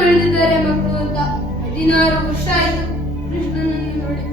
ಬೆಳೆದಿದ್ದಾರೆ ಮಕ್ಕಳು ಅಂತ ಹದಿನಾರು ವರ್ಷ ಆಯಿತು ಕೃಷ್ಣನನ್ನು ನೋಡಿ.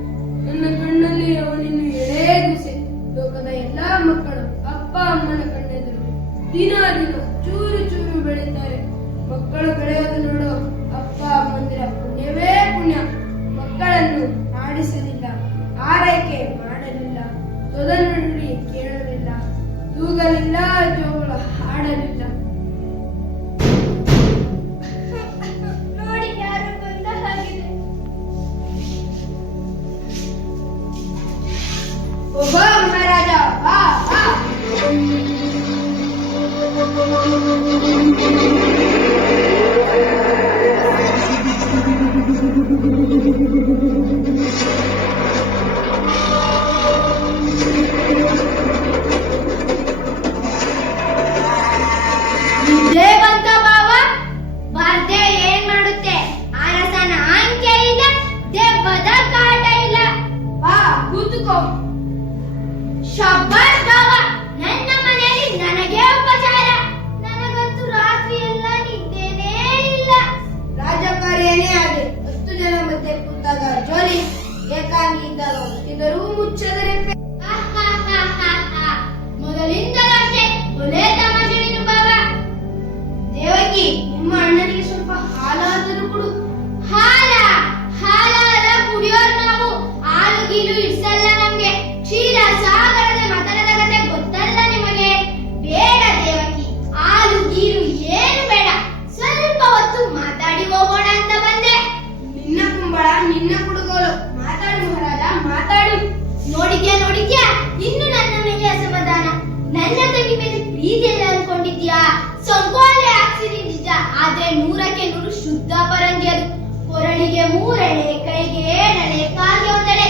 ನೋಡಿದ್ಯಾ ನೋಡಿದ್ಯಾ? ಇನ್ನು ನನ್ನ ಮೇಲೆ ಅಸಮಾಧಾನ. ನನ್ನ ತಂಗಿ ಮೇಲೆ ಪ್ರೀತಿಯಲ್ಲ ಅನ್ಕೊಂಡಿದ್ಯಾ? ಸಂಕೋಲೆ ಹಾಕ್ಸಿರಿ ನಿಜ. ಆದ್ರೆ ನೂರಕ್ಕೆ ನೂರು ಶುದ್ಧ ಪರಂಗಿ ಅದು. ಕೊರಳಿಗೆ ಮೂರಳೆ, ಕೈಗೆ ಏಳಳೆ ಕಾಲಿಗೆ ಒಂದಳೆ.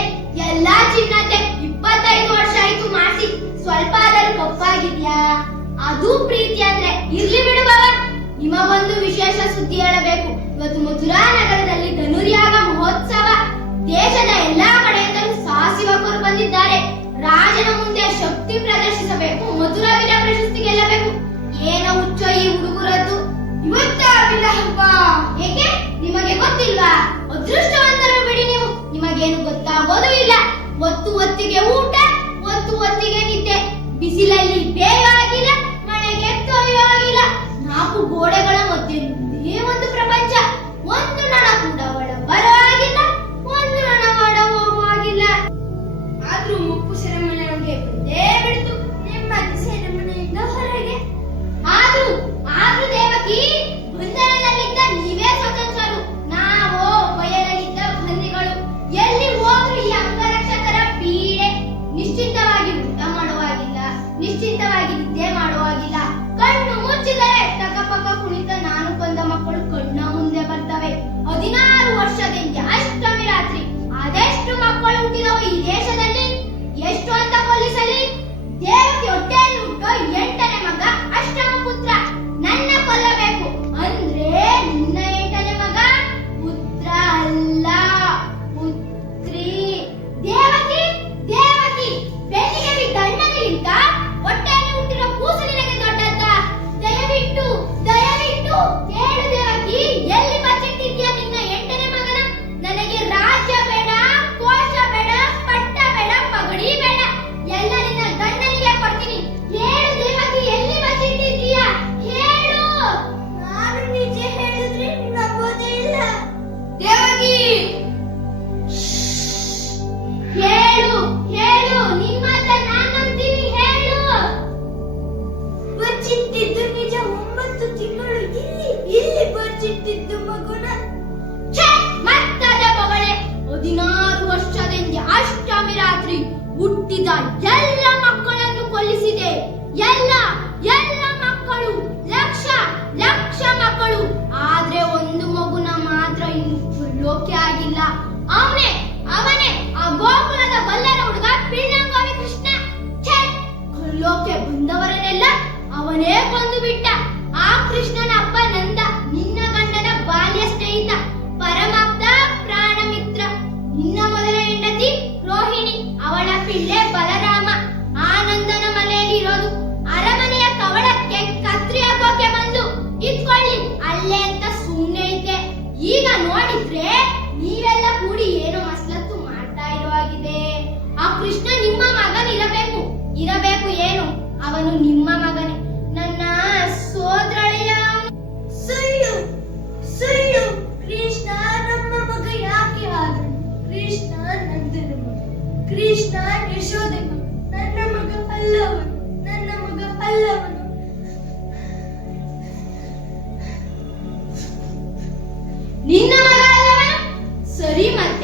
ಎಲ್ಲಾ ಚಿನ್ನತೆ. ಇಪ್ಪತ್ತೈದು ವರ್ಷ ಆಯ್ತು ಮಾಡಿಸಿ ಸ್ವಲ್ಪ ಆದರೂ ಕಪ್ಪಾಗಿದ್ಯಾ? ಅದು ಪ್ರೀತಿ ಅಂದ್ರೆ ಇರ್ಲಿ ಬಿಡು ಬಾಬಾ ನಿಮಗೊಂದು ವಿಶೇಷ ಸುದ್ದಿ ಹೇಳಬೇಕು. ಇವತ್ತು ಮಧುರಾ ಒತ್ತು ಒತ್ತಿಗೆ ಊಟ, ಒತ್ತು ಒತ್ತಿಗೆ ನಿದ್ದೆ. ಬಿಸಿಲಲ್ಲಿ ಬೇಯೋ ಆಗಿಲ್ಲ ಮಳೆಗೆ ತೊಯ್ಯೋ ಆಗಿಲ್ಲ. ನಾಲ್ಕು ಗೋಡೆಗಳ ಮಧ್ಯೆ ಹುಟ್ಟಿದ ಎಲ್ಲ ಮಕ್ಕಳನ್ನು ಕೊಲ್ಲಿಸಿದೆ. ಎಲ್ಲ ಎಲ್ಲ ಮಕ್ಕಳು, ಲಕ್ಷ ಲಕ್ಷ ಮಕ್ಕಳು. ಆದ್ರೆ ಒಂದು ಮಗುನ ಮಾತ್ರ ಇನ್ನು ಆಗಿಲ್ಲ. ಅವನೇ ಅವನೇ. ನಿನ್ನ ಮಗ ಸರಿ ಮತ್ತೆ.